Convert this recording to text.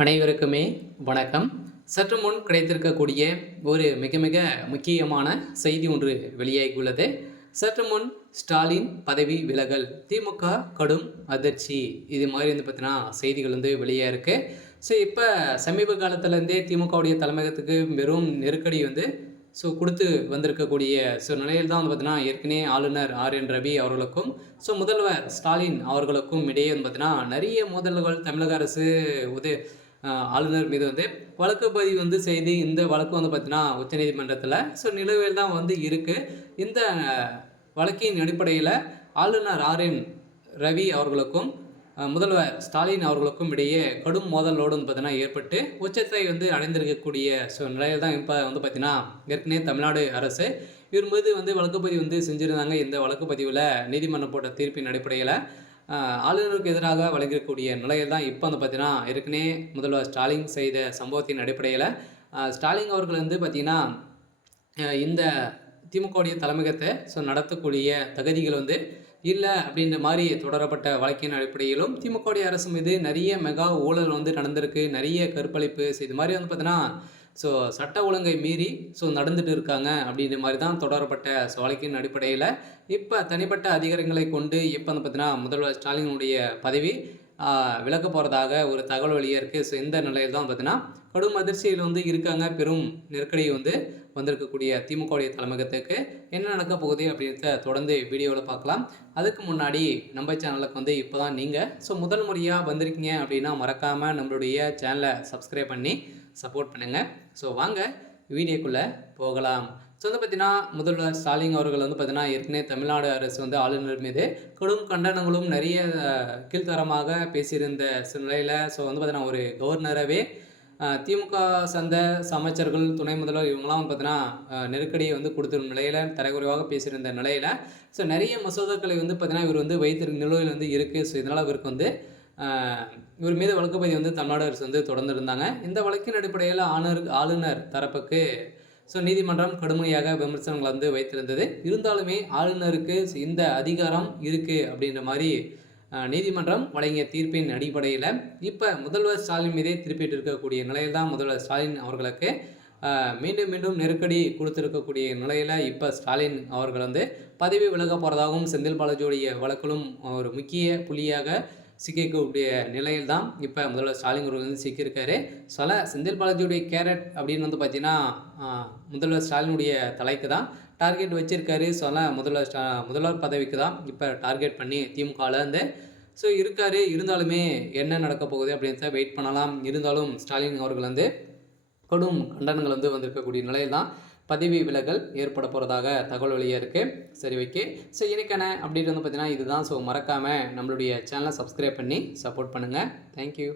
அனைவருக்குமே வணக்கம். சற்று முன் கிடைத்திருக்கக்கூடிய ஒரு மிக மிக முக்கியமான செய்தி ஒன்று வெளியாகியுள்ளது. சற்று முன் ஸ்டாலின் பதவி விலகல், திமுக கடும் அதிர்ச்சி, இது மாதிரி வந்து பார்த்தீங்கன்னா செய்திகள் வந்து வெளியாக இருக்கு. ஸோ இப்போ சமீப காலத்திலேருந்தே திமுகவுடைய தலைமையகத்துக்கு வெறும் நெருக்கடி வந்து கொடுத்து வந்திருக்கக்கூடிய நிலையில் தான் வந்து பார்த்தீங்கன்னா ஏற்கனவே ஆளுநர் ஆர்.என். ரவி அவர்களுக்கும் முதல்வர் ஸ்டாலின் அவர்களுக்கும் இடையே வந்து பார்த்தீங்கன்னா நிறைய மோதல்கள் தமிழக அரசு உதய ஆளுநர் மீது வந்து வழக்கு பதிவு வந்து செய்து இந்த வழக்கு வந்து பார்த்தீங்கன்னா உச்சநீதிமன்றத்தில் நிலுவையில் தான் வந்து இருக்குது. இந்த வழக்கின் அடிப்படையில் ஆளுநர் ஆர்.என். ரவி அவர்களுக்கும் முதல்வர் ஸ்டாலின் அவர்களுக்கும் இடையே கடும் மோதலோடு வந்து பார்த்தீங்கன்னா ஏற்பட்டு உச்சத்தை வந்து அடைந்திருக்கக்கூடிய நிலையில் தான் இப்போ வந்து பார்த்தீங்கன்னா ஏற்கனவே தமிழ்நாடு அரசு இவர் மீது வந்து வழக்குப்பதிவு வந்து செஞ்சுருந்தாங்க. இந்த வழக்குப்பதிவில் நீதிமன்றம் போட்ட தீர்ப்பின் அடிப்படையில் ஆளுநருக்கு எதிராக வழங்கக்கூடிய நிலையில் தான் இப்போ வந்து பார்த்தீங்கன்னா ஏற்கனவே முதல்வர் ஸ்டாலின் செய்த சம்பவத்தின் அடிப்படையில் ஸ்டாலின் அவர்கள் வந்து பார்த்திங்கன்னா இந்த திமுகவுடைய தலைமையகத்தை நடத்தக்கூடிய தகுதிகள் வந்து இல்லை அப்படின்ற மாதிரி தொடரப்பட்ட வழக்கின் அடிப்படையிலும் திமுகவுடைய அரசு மீது நிறைய மெகா ஊழல் வந்து நடந்திருக்கு, நிறைய கற்பழிப்பு இது மாதிரி வந்து பார்த்தீங்கன்னா சட்ட ஒழுங்கை மீறி நடந்துட்டு இருக்காங்க அப்படின்ற மாதிரி தான் தொடரப்பட்ட வழக்கின் அடிப்படையில் இப்போ தனிப்பட்ட அதிகாரங்களை கொண்டு இப்போ வந்து பார்த்தீங்கன்னா முதல்வர் ஸ்டாலினுடைய பதவி விலக போகிறதாக ஒரு தகவல் வெளியே இருக்குது. இந்த நிலையில் தான் பார்த்தீங்கன்னா கடும் அதிர்ச்சியில் வந்து இருக்காங்க. பெரும் நெருக்கடி வந்து வந்திருக்கக்கூடிய திமுகவுடைய தலைமையகத்துக்கு என்ன நடக்க போகுது அப்படின்றத தொடர்ந்து வீடியோவில் பார்க்கலாம். அதுக்கு முன்னாடி நம்ம சேனலுக்கு வந்து இப்போ தான் நீங்கள் முதல் முறையாக வந்திருக்கீங்க அப்படின்னா மறக்காமல் நம்மளுடைய சேனலை சப்ஸ்கிரைப் பண்ணி சப்போர்ட் பண்ணுங்கள். வாங்க வீடியோக்குள்ளே போகலாம். வந்து பார்த்தீங்கன்னா முதல்வர் ஸ்டாலின் அவர்கள் வந்து பார்த்தீங்கன்னா ஏற்கனவே தமிழ்நாடு அரசு வந்து ஆளுநர் மீது கடும் கண்டனங்களும் நிறைய கீழ்த்தரமாக பேசியிருந்த நிலையில் வந்து பார்த்தீங்கன்னா ஒரு கவர்னரவே திமுக சந்த அமைச்சர்கள், துணை முதல்வர் இவங்களாம் வந்து பார்த்தீங்கன்னா நெருக்கடியை வந்து கொடுத்துரும் நிலையில் தரக்குறைவாக பேசியிருந்த நிலையில் நிறைய மசோதாக்களை வந்து பார்த்தீங்கன்னா இவர் வந்து வைத்திருக்க நிலுவையில் வந்து இருக்குது. இதனால் இவருக்கு வந்து இவர் மீது வழக்கு பதிவு வந்து தமிழ்நாடு அரசு வந்து தொடர்ந்து இருந்தாங்க. இந்த வழக்கின் அடிப்படையில் ஆளுநர் தரப்புக்கு நீதிமன்றம் கடுமையாக விமர்சனங்களை வந்து வைத்திருந்தது. இருந்தாலுமே ஆளுநருக்கு இந்த அதிகாரம் இருக்குது அப்படின்ற மாதிரி நீதிமன்றம் வழங்கிய தீர்ப்பின் அடிப்படையில் இப்போ முதல்வர் ஸ்டாலின் மீதே திருப்பிட்டு இருக்கக்கூடிய நிலையில் தான் முதல்வர் ஸ்டாலின் அவர்களுக்கு மீண்டும் மீண்டும் நெருக்கடி கொடுத்துருக்கக்கூடிய நிலையில் இப்போ ஸ்டாலின் அவர்கள் வந்து பதவி விலக போகிறதாகவும் செந்தில் பாலாஜியுடைய வழக்கிலும் ஒரு முக்கிய புள்ளியாக சிக்கக்கூடிய நிலையில் தான் இப்போ முதல்வர் ஸ்டாலின் அவர்கள் வந்து சிக்கியிருக்காரு. செந்தில் பாலாஜியுடைய கேரட் அப்படின்னு வந்து பார்த்தீங்கன்னா முதல்வர் ஸ்டாலினுடைய தலைக்கு தான் டார்கெட் வச்சுருக்காரு. முதல்வர் பதவிக்கு தான் இப்போ டார்கெட் பண்ணி திமுகலேருந்து இருக்கார். இருந்தாலுமே என்ன நடக்க போகுது அப்படின்னு வெயிட் பண்ணலாம். இருந்தாலும் ஸ்டாலின் அவர்கள் வந்து கடும் கண்டனங்கள் வந்து வந்திருக்கக்கூடிய நிலையில் தான் பதவி விலகல் ஏற்பட போகிறதாக தகவல் வெளியே இருக்குது. சரி, ஓகே. எனக்கான அப்டேட் வந்து பார்த்தீங்கன்னா இதுதான். மறக்காமல் நம்மளுடைய சேனலை சப்ஸ்கிரைப் பண்ணி சப்போர்ட் பண்ணுங்கள். தேங்க்யூ.